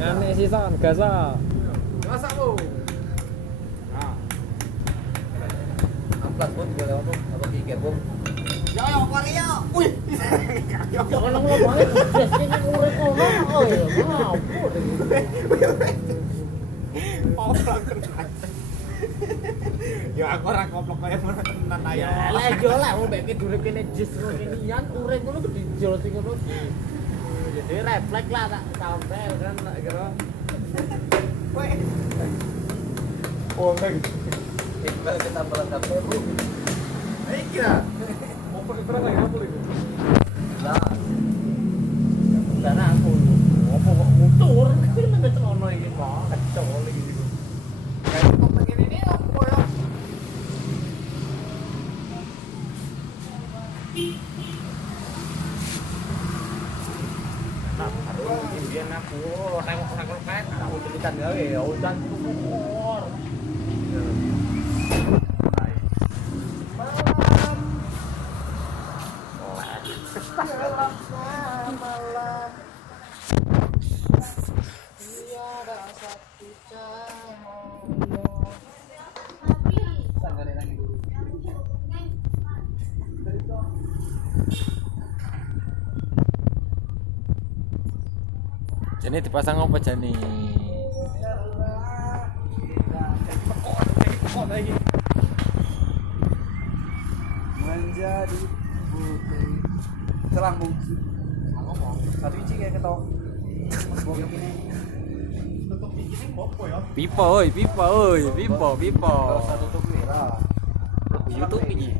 Ngane sisan gasa. Masak bu. Nah. Amplas pun boleh apa kikir pun. Yo yo Korea. Wih. Jangan ngomong banget. Ini urip ono. Oh ya, ngapur iki. Orang kena. Ya aku ora koplok kaya mana tenan ayo. Lah yo lah wong mbek urip kene jis ngene yan urip ngono kudu dijol sing ngono. Jadi refleks lah tak sampai kan tak kira. Weh. Oh, enggak. Iqbal kita melengkapi bu. Iki lah. Mau pergi berapa ya apa itu? Lah. Karena aku opo kok mutur iki nang celono iki kok kacau iki. Kayak kok begini ini opo ya? Kemudian aku nengok kan aku ceritan ya hujan turun. Malam. Tiada satu cahaya. Tanggalin lagi dulu. Jadi dipasang apa jani? Menjadi putri celambung ngomong satu biji kayak ketok tutup biji ini bopo ya Pipa oi, pipa. Kalau satu tutup merah. YouTube ini.